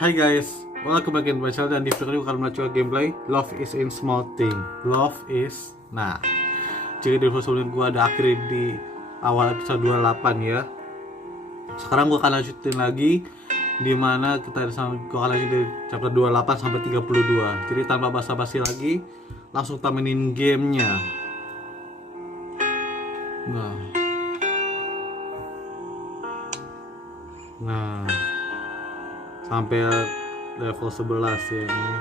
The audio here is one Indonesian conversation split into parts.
Hai guys, welcome back in my channel dan di video ini akan mencoba gameplay Love is in Small Thing. Love is, jadi di video sebelumnya gue ada akhir di awal episode 28 ya. Sekarang gue akan lanjutin lagi dimana gue akan lanjutin dari chapter 28 sampai 32. Jadi tanpa basa-basi lagi, langsung tamenin gamenya. Nah, sampai level 11 ya ini.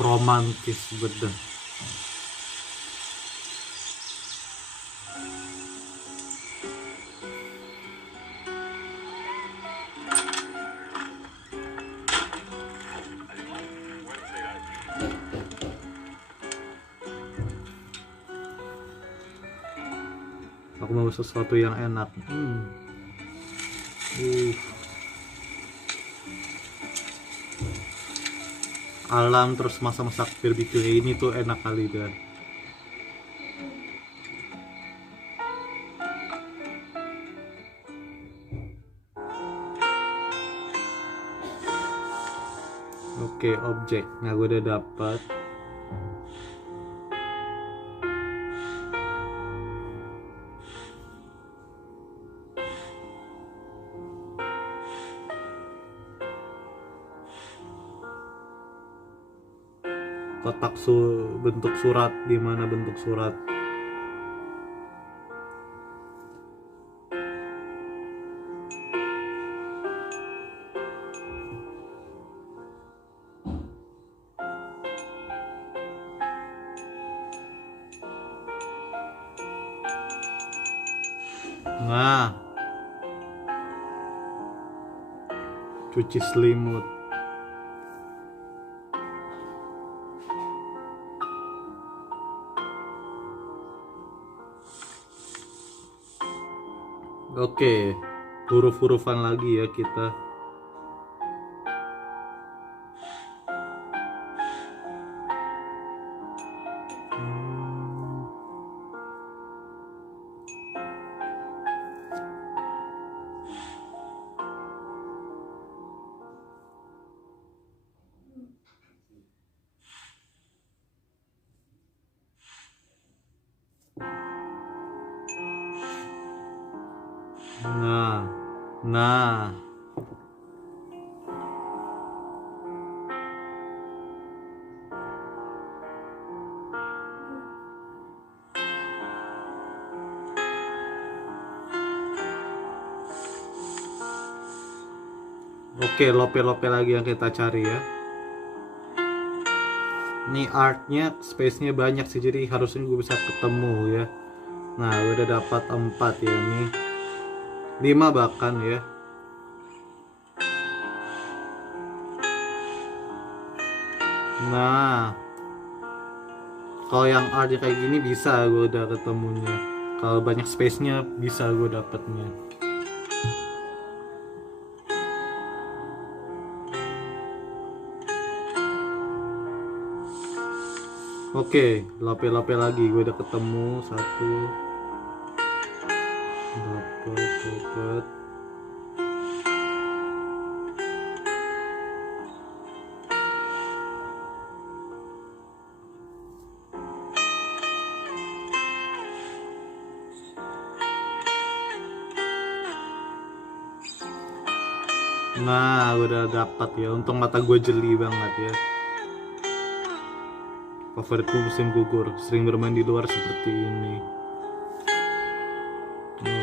Romantis bener. Aku mau sesuatu yang enak. Alam terus masak-masak barbecue ini tuh enak kali kan. Oke, objek. Nah, gue udah dapat. Kotak bentuk surat, di mana bentuk surat? Nah, cuci selimut. Oke, huruf-hurufan lagi ya kita. Nah. Oke, lope-lope lagi yang kita cari ya. Ini artnya, space-nya banyak sih, jadi harusnya gue bisa ketemu ya. Nah, gue udah dapat 4 ya nih. 5 bahkan ya. Nah, kalau yang art kayak gini bisa gue udah ketemunya. Kalau banyak space-nya bisa gue dapatnya. Oke, lope-lope lagi gue udah ketemu 1. Dapat. Nah, gue udah dapat ya. Untung mata gue jeli banget ya. Favoritku musim gugur, sering bermain di luar seperti ini. Oke.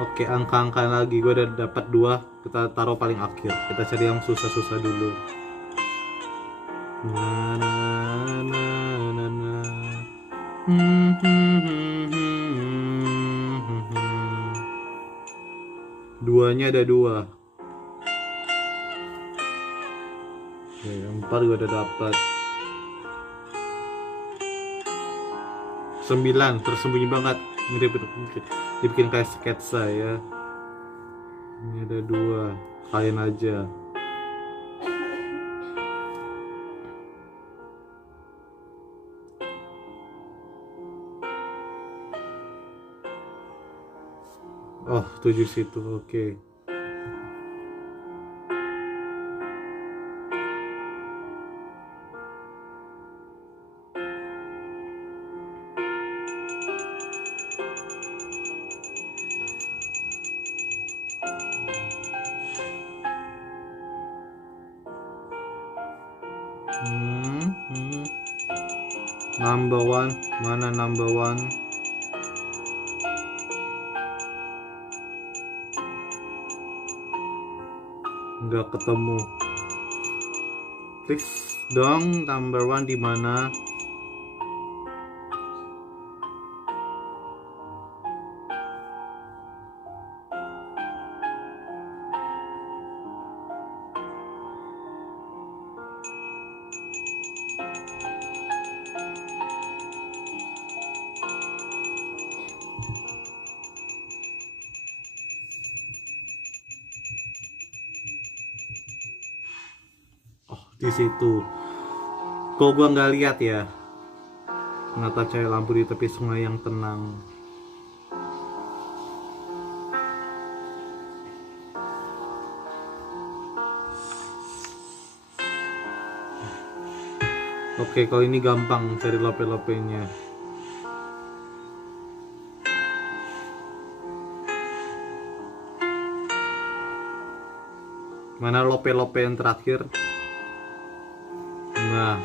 Oke, angka-angka lagi. Gue udah dapat 2. Kita taruh paling akhir. Kita cari yang susah-susah dulu. Na, na, na, na, na. Hmm, hmm, hmm, hmm, hmm, hmm. Duanya ada 2. Oke, 4 gue udah dapat. 9 tersembunyi banget. Mirip dibikin kayak sketsa ya. Ini ada 2. Kalian aja. Oh, 7 situ. Oke. Number one, mana number one? Nggak ketemu. Please dong, number one di mana? Di situ. Kok gua nggak lihat ya? Menatap cahaya lampu di tepi sungai yang tenang. Oke, kalau ini gampang cari lope-lopenya. Mana lope-lope yang terakhir? Nah,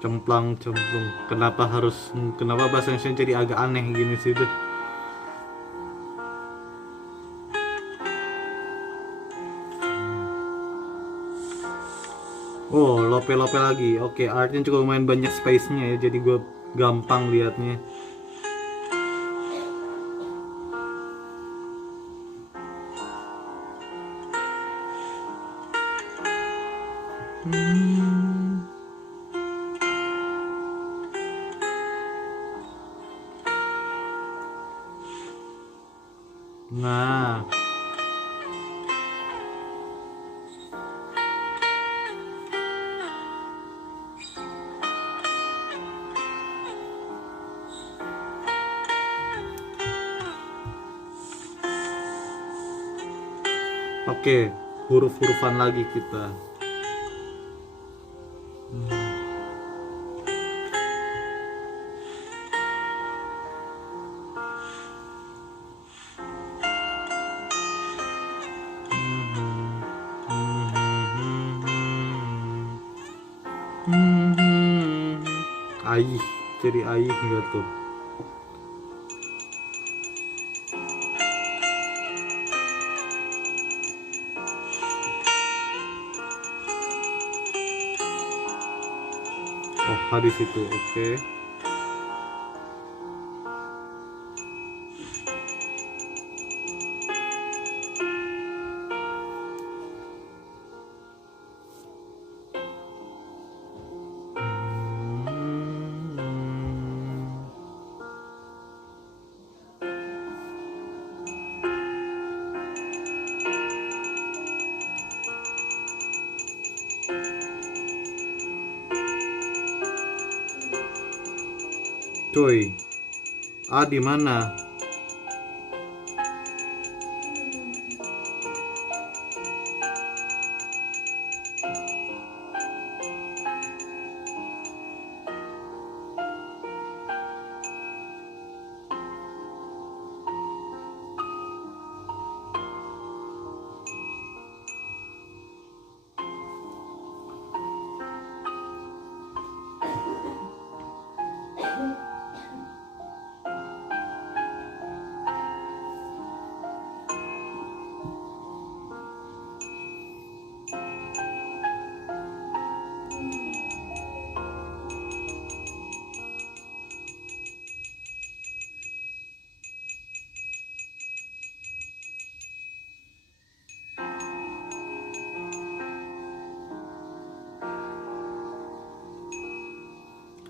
cemplang. Kenapa bahasa Indonesia jadi agak aneh gini sih tuh? Oh, lope-lope lagi. Oke, artnya juga lumayan banyak space-nya ya, jadi gue gampang liatnya. Nah, oke, huruf-hurufan lagi kita. Aih, jadi aih enggak tuh? Oh, hadis itu, oke. Cuy, A di mana?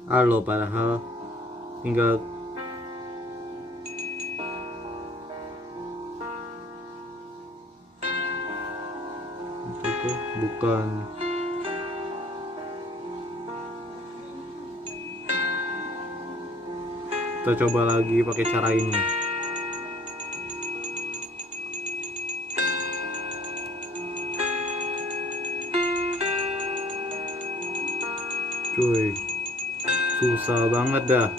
Halo, padahal tinggal itu bukan. Kita coba lagi pakai cara ini. Cuy, susah banget dah.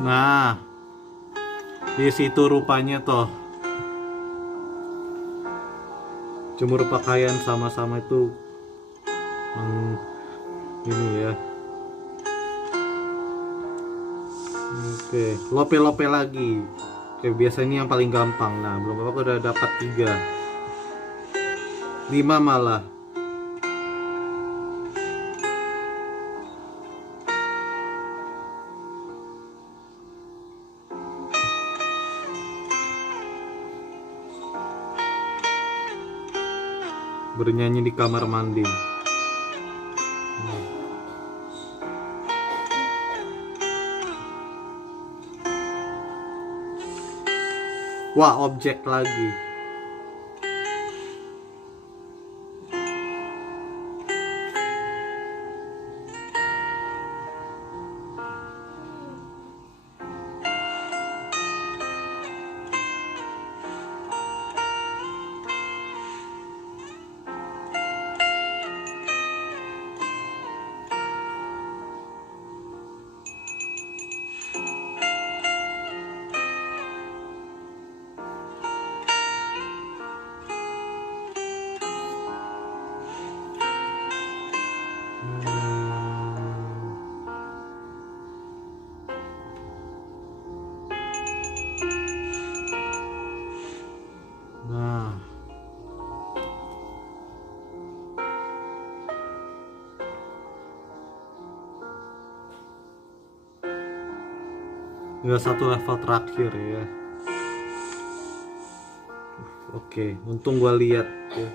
Nah, di situ rupanya toh. Jemur pakaian sama-sama itu ini ya. Oke, lope-lope lagi. Oke, biasanya ini yang paling gampang. Nah, belum apa-apa udah dapat 3. 5 malah. Bernyanyi di kamar mandi. Wah, objek lagi. Nah, tinggal 1 level terakhir ya. Oke, untung gua lihat ya.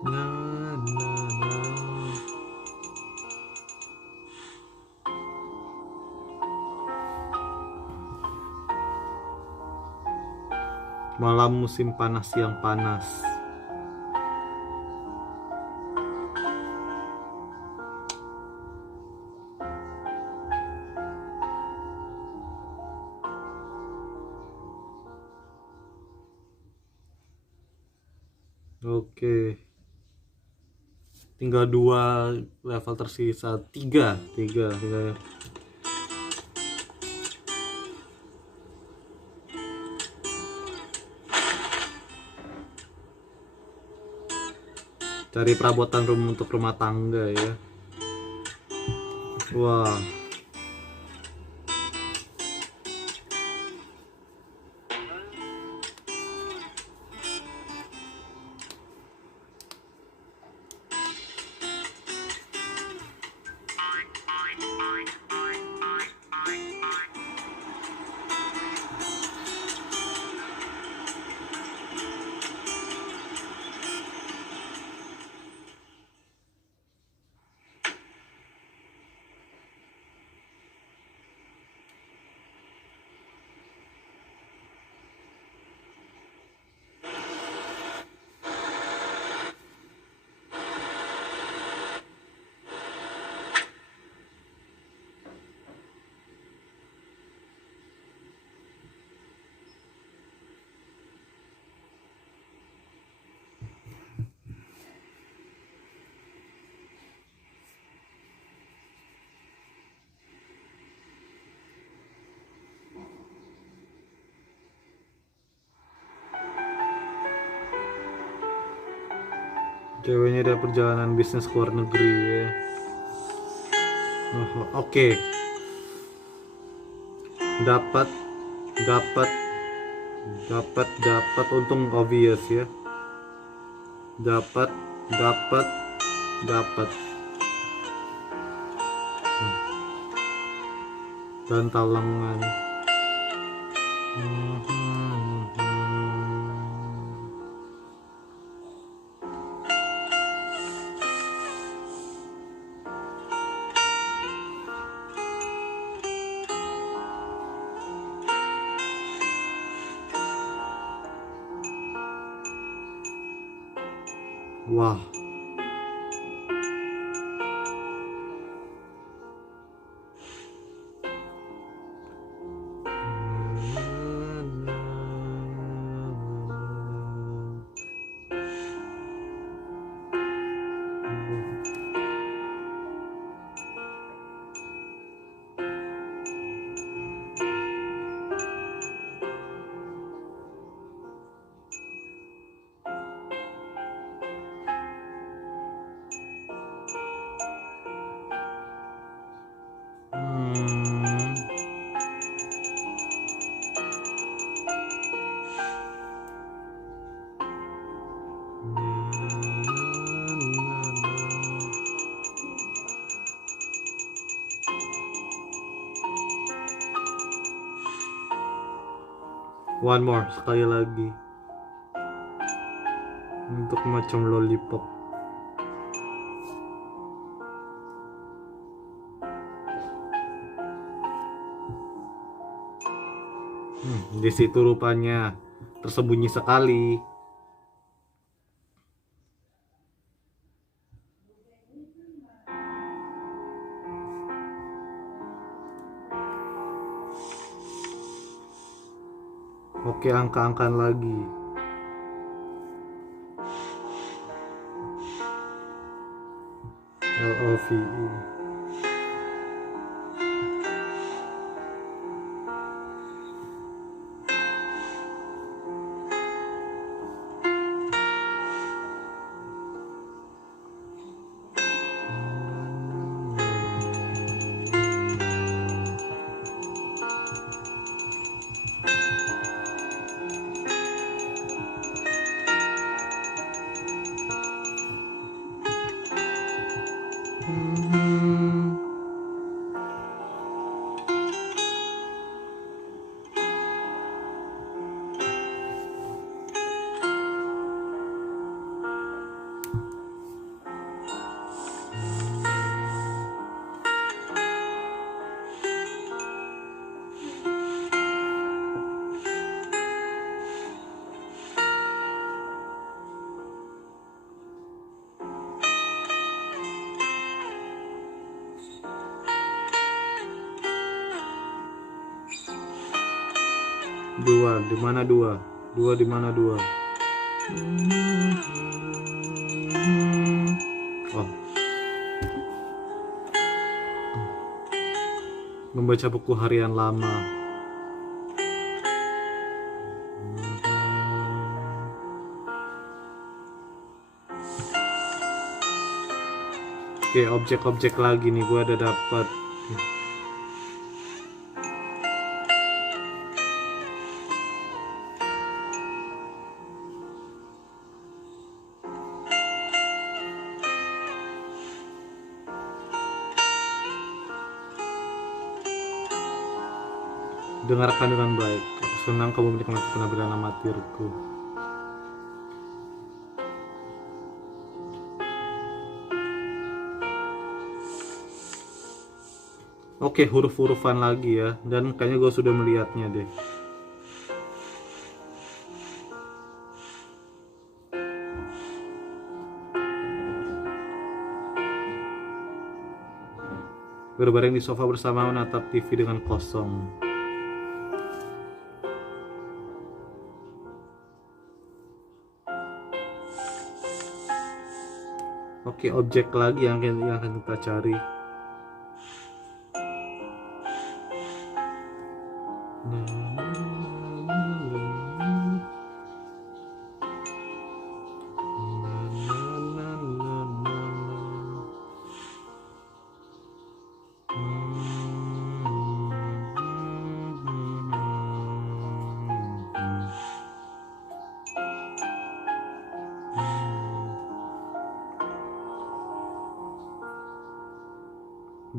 Nah, nah, nah. Malam musim panas yang panas. Oke, tinggal 2 level tersisa. 3 ya. Cari perabotan untuk rumah tangga ya. Wah, ceweknya ada perjalanan bisnis ke luar negeri ya. Oke. Dapat dapat untung obvious ya. Dapat bantal lengan. Wah, one more, sekali lagi untuk macam lollipop. Di situ rupanya tersembunyi sekali. Oke, angka-angkaan lagi. LOVE. Dua, di mana dua? Dua di mana dua? Oh. Membaca buku harian lama. Oke, objek-objek lagi nih, gua ada dapat. Dengarkan dengan baik. Aku senang kamu menikmati penampilan amatirku. Oke, huruf-hurufan lagi ya. Dan kayaknya gue sudah melihatnya deh. Berbaring di sofa bersama menatap TV dengan kosong. Oke, objek lagi yang akan kita cari.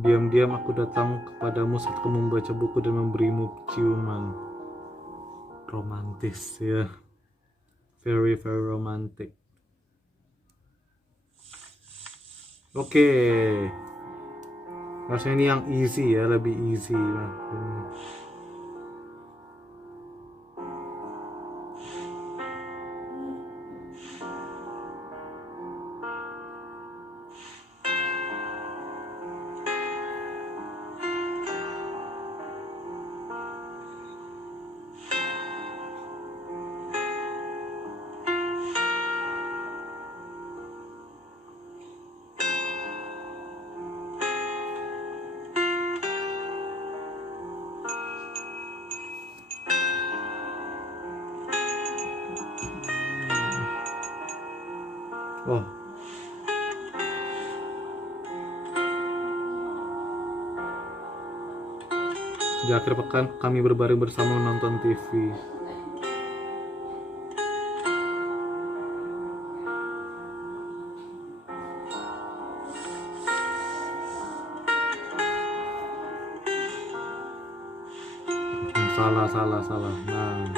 Diam-diam aku datang kepadamu saat kamu membaca buku dan memberimu ciuman. Romantis ya. Very very romantic. Oke. Harusnya ini yang easy ya, lebih easy. Oh. Di akhir pekan kami berbaring bersama menonton TV. Salah. Nah.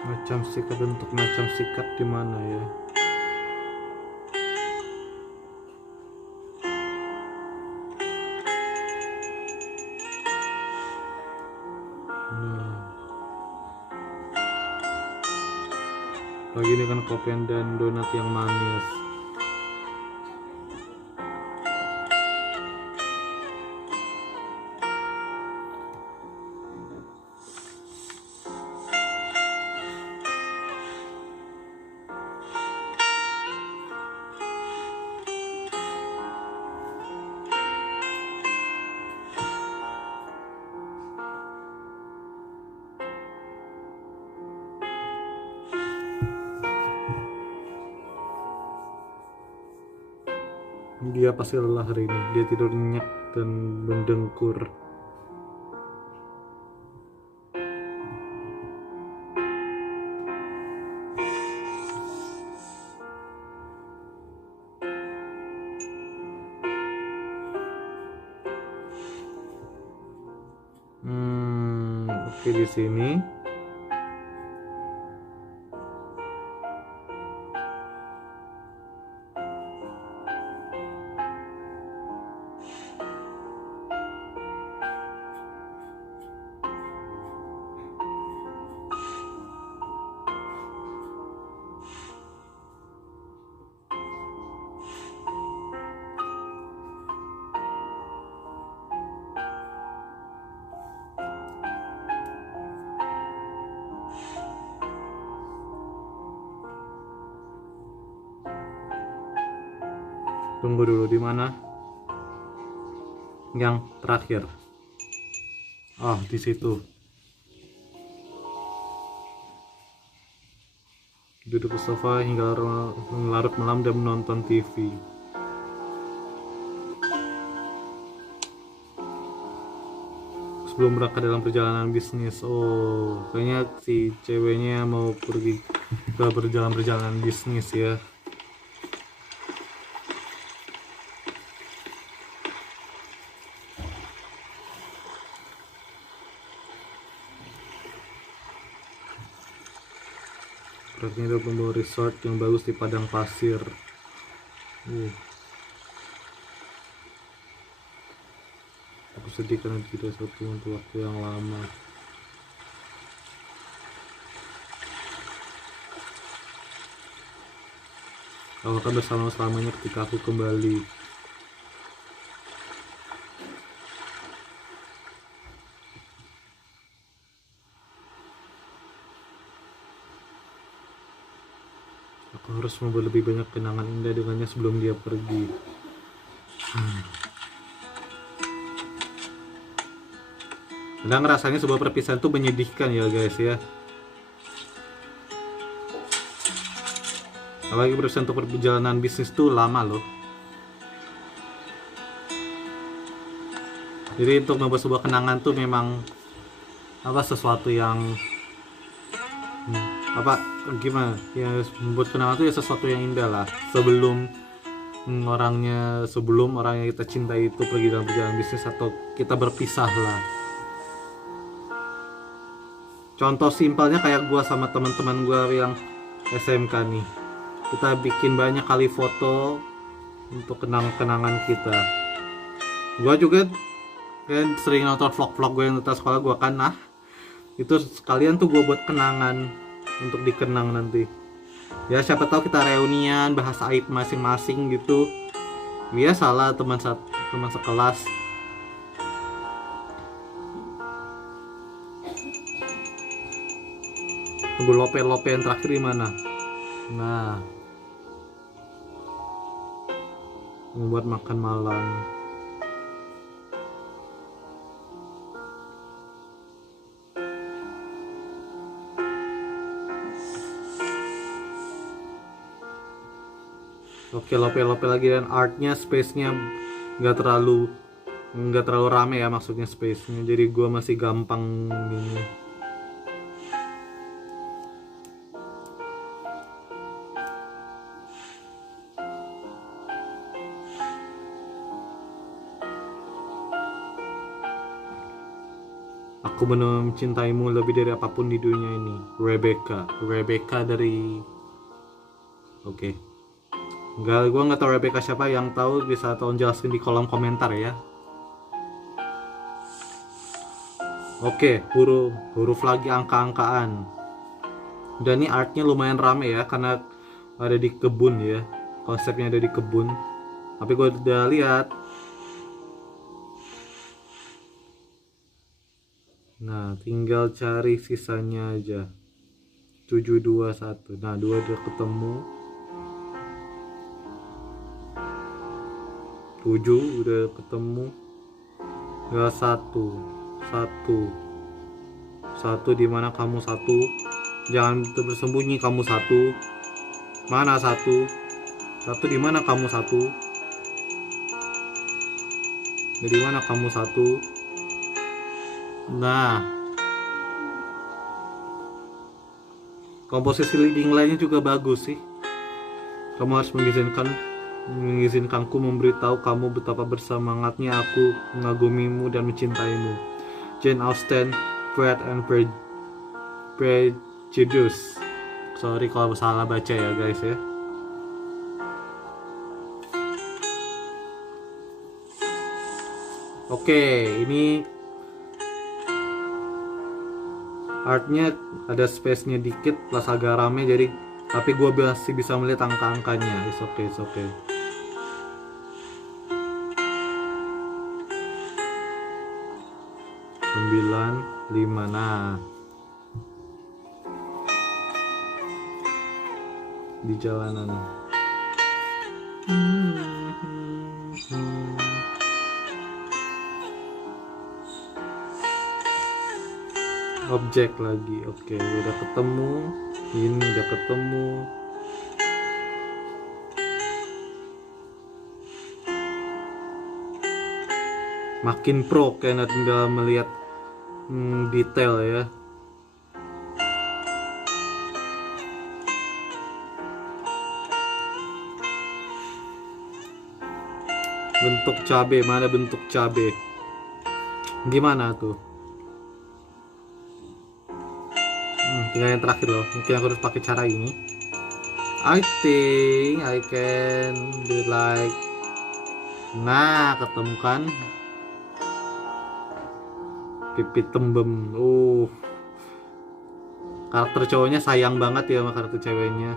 Macam sikat, untuk macam sikat di mana ya? Lagi ini kan kopi dan donat yang manis. Dia pasti lelah hari ini. Dia tidur nyenyak dan mendengkur. Oke, di sini. Tunggu dulu, di mana? Yang terakhir. Oh, di situ. Duduk di sofa hingga larut malam dan menonton TV. Sebelum berangkat dalam perjalanan bisnis. Oh, kayaknya si ceweknya mau pergi ke perjalanan bisnis ya. Ini adalah pembawa resort yang bagus di padang pasir. Aku sedih karena tidak satu untuk waktu yang lama. Aku akan bersama selamanya ketika aku kembali. Aku harus membuat lebih banyak kenangan indah dengannya sebelum dia pergi. Kadang rasanya sebuah perpisahan itu menyedihkan ya guys ya. Apalagi proses untuk perjalanan bisnis tuh lama loh. Jadi untuk membuat sebuah kenangan tuh memang apa sesuatu yang apa gimana ya, membuat kenangan tuh ya sesuatu yang indah lah sebelum orang yang kita cintai itu pergi dalam perjalanan bisnis atau kita berpisah lah. Contoh simpelnya kayak gua sama teman-teman gua yang SMK nih, kita bikin banyak kali foto untuk kenang-kenangan kita. Gua juga kan sering nonton vlog-vlog gue yang tentang sekolah gua kan, nah itu sekalian tuh gue buat kenangan untuk dikenang nanti. Ya siapa tahu kita reunian bahas aib masing-masing gitu. Biasalah teman sekelas. Tunggu lope yang terakhir di mana? Nah, membuat makan malam. Oke, lope lagi, dan artnya, space-nya nggak terlalu rame ya, maksudnya space-nya. Jadi gua masih gampang ini. Aku benar mencintaimu lebih dari apapun di dunia ini. Rebecca dari Oke. Gue nggak tahu Rebecca siapa. Yang tahu bisa tolong jelasin di kolom komentar ya. Oke, huruf lagi, angka-angkaan. Dan ini artnya lumayan rame ya, karena ada di kebun ya. Konsepnya ada di kebun. Tapi gue udah lihat. Nah, tinggal cari sisanya aja. 721. Nah, 2 udah ketemu. 7 udah ketemu. Tinggal 1 di mana kamu 1? Jangan bersembunyi, kamu 1. Mana 1? 1 di mana kamu 1? Dari mana kamu 1? Nah, komposisi leading line-nya juga bagus sih. Kamu harus mengizinkanku memberitahu kamu betapa bersemangatnya aku mengagumimu dan mencintaimu. Jane Austen, Pride and Prejudice. Sorry kalau salah baca ya guys ya. Oke, ini artnya ada space-nya dikit plus agak rame, jadi tapi gue masih bisa melihat angka-angkanya. It's okay. Sembilan, 5. Nah, di jalanan. Objek lagi. Oke, udah ketemu. Ini udah ketemu. Makin pro kayak tinggal melihat detail ya. Bentuk cabe, mana bentuk cabe? Gimana tuh? Tinggal yang terakhir loh. Mungkin aku harus pakai cara ini. I think I can do like. Nah, ketemu kan? Pipit tembem. Karakter cowoknya sayang banget ya sama karakter ceweknya.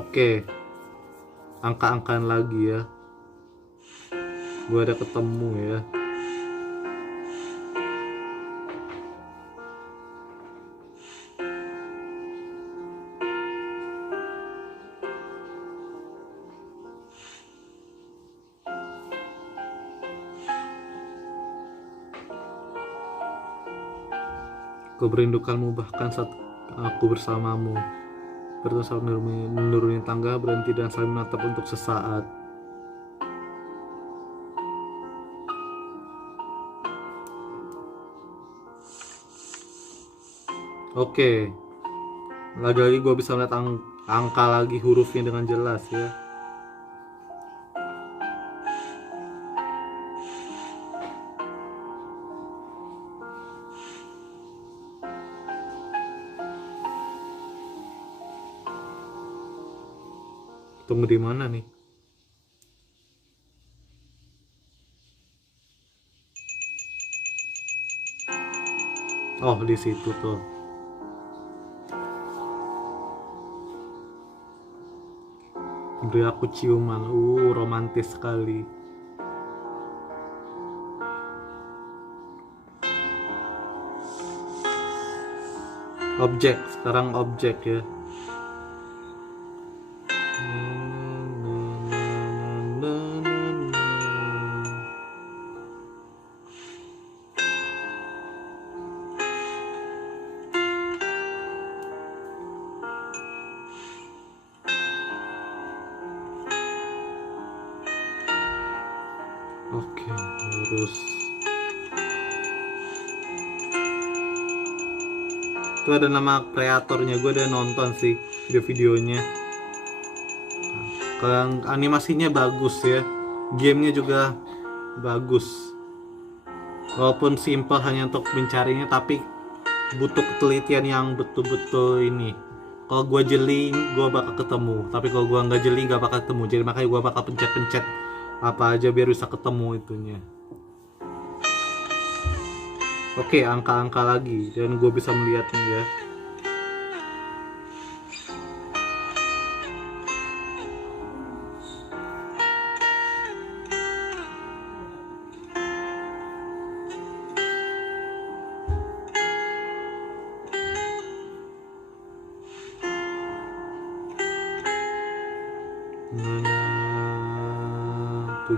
Oke. Angka-angkaan lagi ya. Gue ada ketemu ya. Ku merindukanmu bahkan saat aku bersamamu. Bertemu saat menuruni tangga, berhenti dan saling menatap untuk sesaat. Oke, lagi-lagi gue bisa lihat angka lagi, hurufnya dengan jelas ya. Tunggu di mana nih? Oh, di situ tuh. Beri aku ciuman. Romantis sekali. Objek, sekarang objek ya. Oke, terus itu ada nama kreatornya, gue udah nonton sih video-videonya. Kalau animasinya bagus ya, gamenya juga bagus. Walaupun simple hanya untuk mencarinya, tapi butuh ketelitian yang betul-betul ini. Kalau gue jeli, gue bakal ketemu. Tapi kalau gue nggak jeli, nggak bakal ketemu. Jadi makanya gue bakal pencet-pencet apa aja biar bisa ketemu itunya. Oke, angka-angka lagi dan gue bisa melihatnya ya.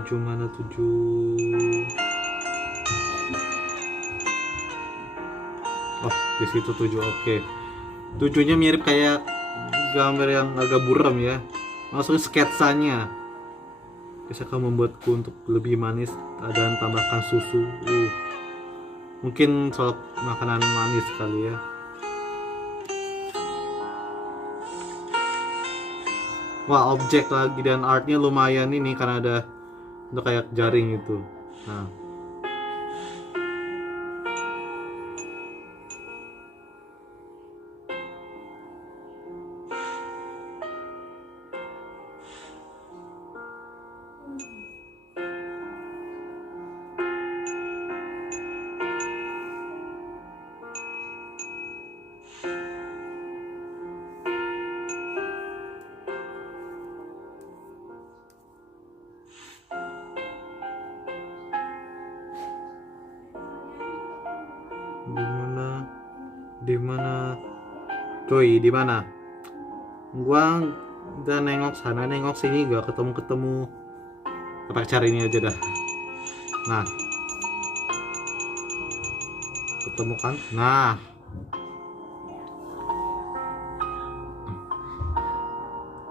Mana tujuh? Oh, di situ 7. Oke. 7-nya mirip kayak gambar yang agak buram ya. Langsung sketsanya. Bisakah membuatku untuk lebih manis dan tambahkan susu? Mungkin soal makanan manis kali ya. Wah, objek lagi dan artnya lumayan ini karena ada kayak jaring itu. Nah, di mana? Cuy, di mana? Gua udah nengok sana, nengok sini gak ketemu-ketemu. Apa cari ini aja dah. Nah, ketemu kan? Nah,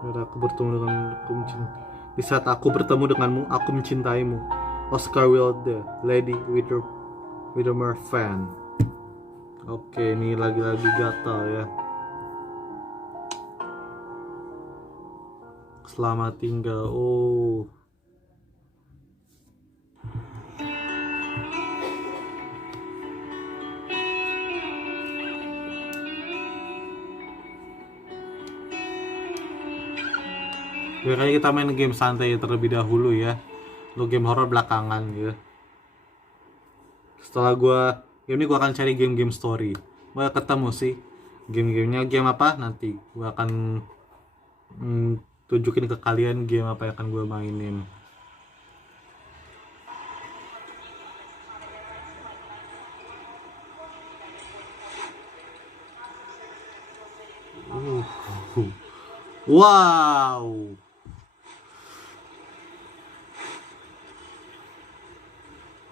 aku bertemu dengan di saat aku bertemu denganmu, aku mencintaimu. Oscar Wilde, Lady Widermer fan. Oke, ini lagi-lagi gatal ya. Selamat tinggal. Oh. Ya, kayaknya kita main game santai terlebih dahulu ya. Lo game horror belakangan ya. Setelah game ini gue akan cari game-game story. Gue ketemu sih game-gamenya. Game apa nanti gue akan tunjukin ke kalian game apa yang akan gue mainin. Wow.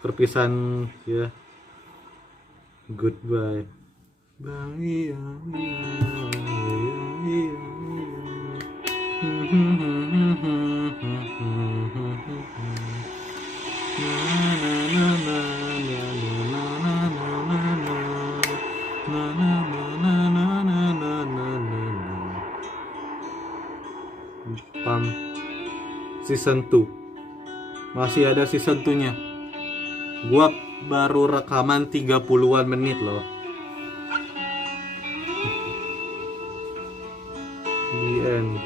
Perpisahan ya. Goodbye. Bahia, Pam season 2 masih ada season 2 nya. Gua baru rekaman 30-an menit loh. The end.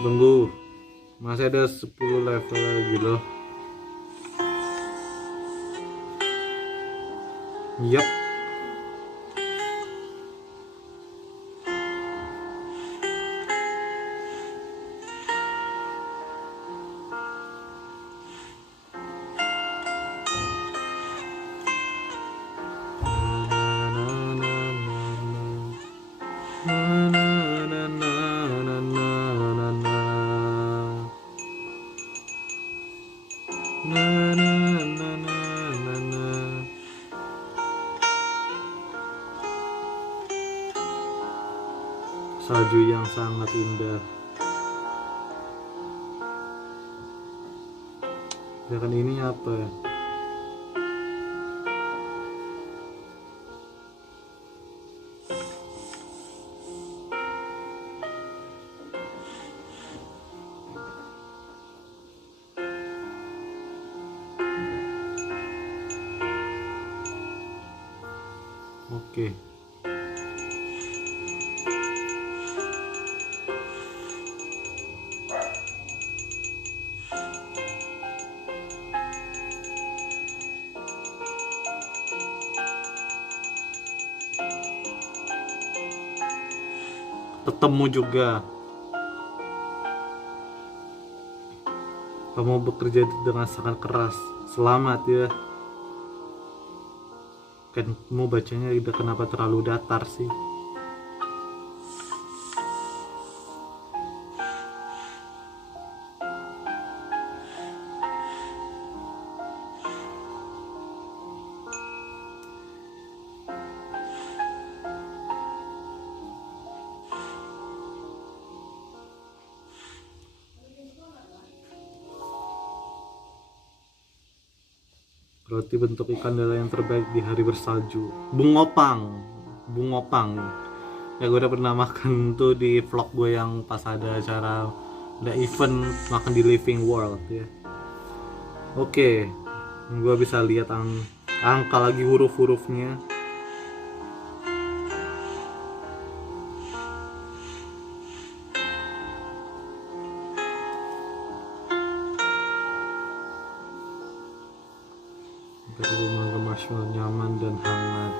Tunggu, masih ada 10 level lagi loh. Yap. Salju yang sangat indah. Sedangkan ini apa ya? Oke. Ketemu juga. Kamu bekerja dengan sangat keras. Selamat ya. Kan kamu bacanya udah kenapa terlalu datar sih? Roti bentuk ikan adalah yang terbaik di hari bersalju. Bungopang. Ya gue udah pernah makan tuh di vlog gue yang pas ada acara, ada event makan di Living World ya. Oke, gue bisa lihat angka lagi huruf-hurufnya. Rumah marshmallow nyaman dan hangat.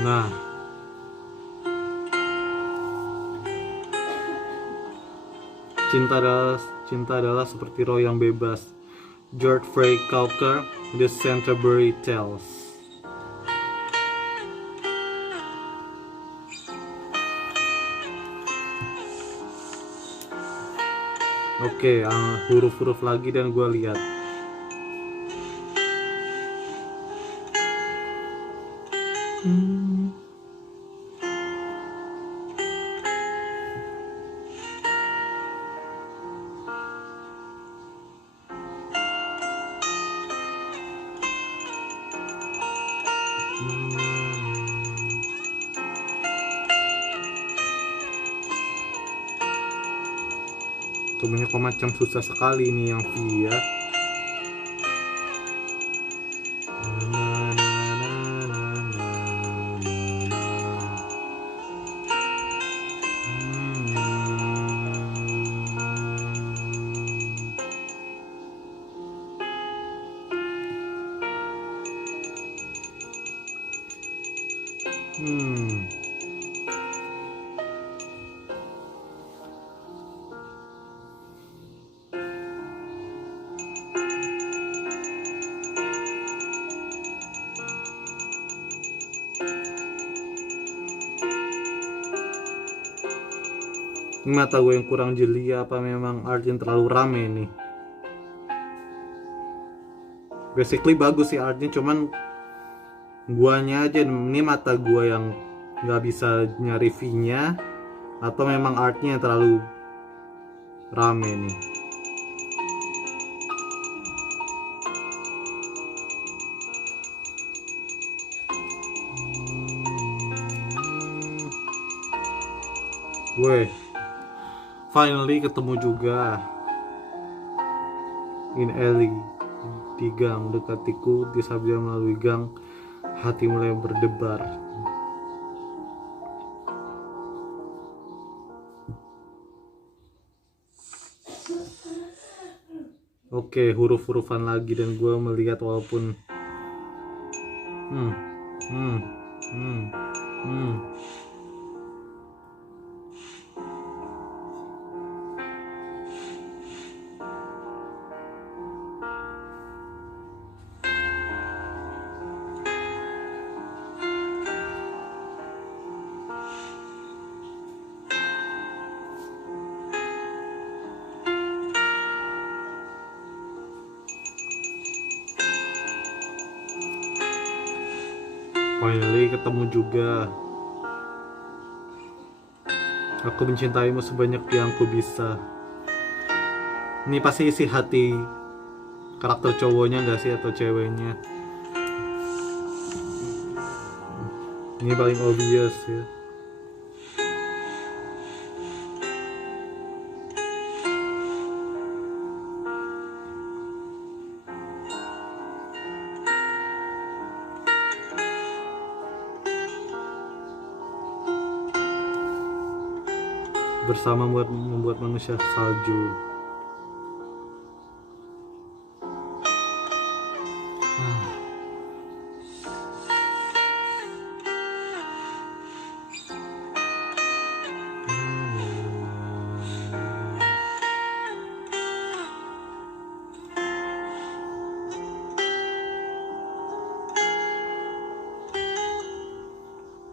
Nah, cinta adalah seperti roh yang bebas. George Frey Cowker, The Canterbury Tales. Oke, huruf-huruf lagi dan gue lihat. Temennya kok macam susah sekali nih yang via. Hmm. Ini mata gue yang kurang jeli apa memang artnya terlalu rame nih? Basically bagus sih artnya, cuman guanya aja, ini mata gua yang nggak bisa nyari V-nya atau memang artnya terlalu rame nih. Weh, finally ketemu juga. In alley, di gang dekatiku, disabda melalui gang, hati mulai berdebar. Oke, huruf-hurufan lagi dan gue melihat walaupun finally ketemu juga. Aku mencintaimu sebanyak yang ku bisa. Ini pasti isi hati karakter cowoknya gak sih atau ceweknya? Ini paling obvious ya. Bersama membuat manusia salju.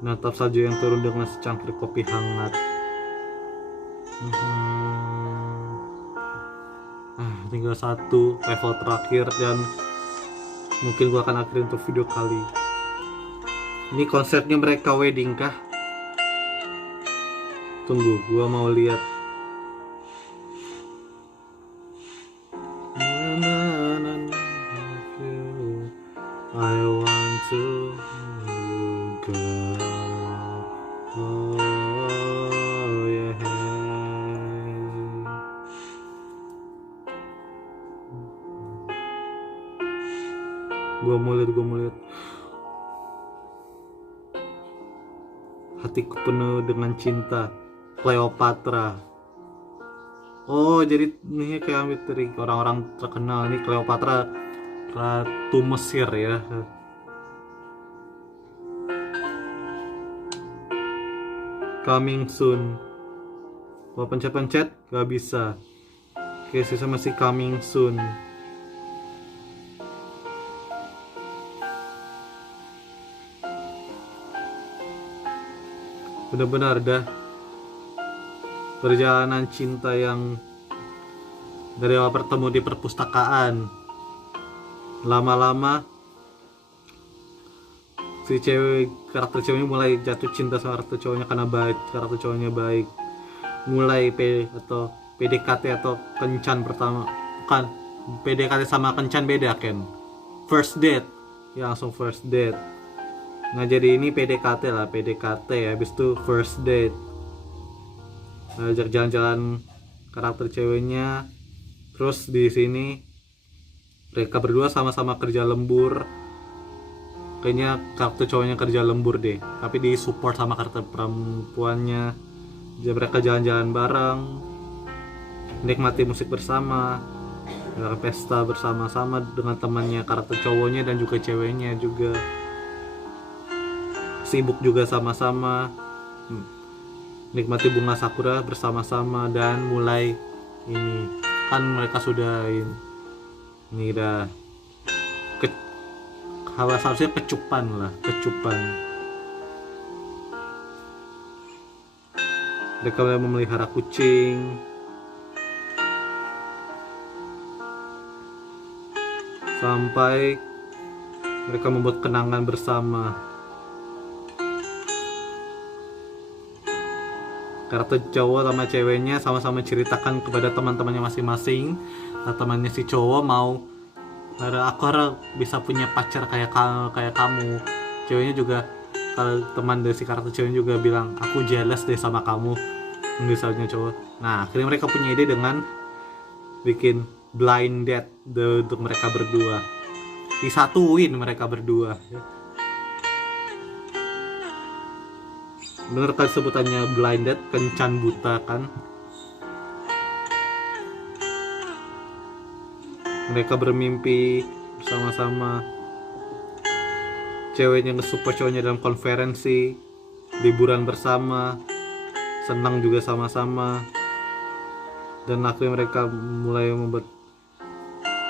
Natap salju yang turun dengan secangkir kopi hangat. Tinggal satu level terakhir dan mungkin gua akan akhiri untuk video kali ini. Konsepnya mereka wedding kah? Tunggu, gua mau lihat. I want to go. Gue mau lihat. Hatiku penuh dengan cinta. Cleopatra. Oh, jadi ini kayak ambil dari orang-orang terkenal. Ini Cleopatra, Ratu Mesir ya. Coming soon. Gua pencet-pencet gak bisa. Oke, sisa masih coming soon. Benar-benar dah perjalanan cinta yang dari awal bertemu di perpustakaan, lama-lama si karakter ceweknya mulai jatuh cinta sama karakter cowoknya karena karakter cowoknya baik. Mulai PDKT atau kencan pertama, bukan PDKT sama kencan beda kan. First date, ya langsung first date. Nah jadi ini PDKT habis itu first date. Ngajak jalan-jalan karakter ceweknya. Terus di sini mereka berdua sama-sama kerja lembur. Kayaknya karakter cowoknya kerja lembur deh, tapi di support sama karakter perempuannya. Jadi mereka jalan-jalan bareng, nikmati musik bersama, pesta bersama-sama dengan temannya karakter cowoknya dan juga ceweknya juga. sibuk juga sama-sama, nikmati bunga sakura bersama-sama, dan mulai ini kan mereka sudah ini udah harusnya kecupan. Mereka mulai memelihara kucing sampai mereka membuat kenangan bersama. Karakter cowok sama ceweknya sama-sama ceritakan kepada teman-temannya masing-masing. Nah, temannya si cowok mau, aku harap bisa punya pacar kayak kamu. Ceweknya juga, kalau teman dari si karakter ceweknya juga bilang, aku jealous deh sama kamu, misalnya cowok. Nah, akhirnya mereka punya ide dengan bikin blind date untuk mereka berdua, disatuin mereka berdua. Bener kan sebutannya blind date, kencan buta kan. Mereka bermimpi bersama-sama, ceweknya nge-support cowoknya dalam konferensi, liburan bersama, senang juga sama-sama. Dan akhirnya mereka mulai membuat,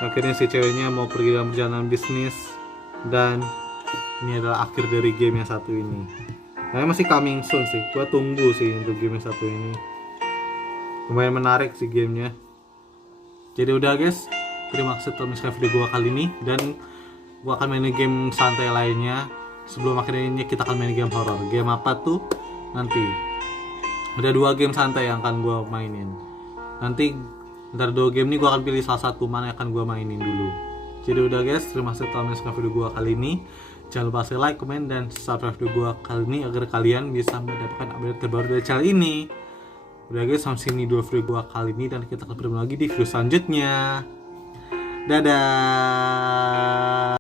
akhirnya si ceweknya mau pergi dalam perjalanan bisnis. Dan ini adalah akhir dari game yang satu ini. Nah, masih coming soon sih, gua tunggu sih untuk game yang satu ini. Lumayan menarik sih gamenya. Jadi udah guys, terima kasih telah menonton video gua kali ini, dan gua akan main game santai lainnya. Sebelum akhirnya ini kita akan main game horror. Game apa tuh? Nanti ada 2 game santai yang akan gua mainin. Nanti antara 2 game ini gua akan pilih salah satu mana yang akan gua mainin dulu. Jadi udah guys, terima kasih telah menonton video gua kali ini. Jangan lupa like, komen, dan subscribe video gua kali ini agar kalian bisa mendapatkan update terbaru dari channel ini. Udah guys, sampai sini dulu video gua kali ini, dan kita akan bertemu lagi di video selanjutnya. Dadah.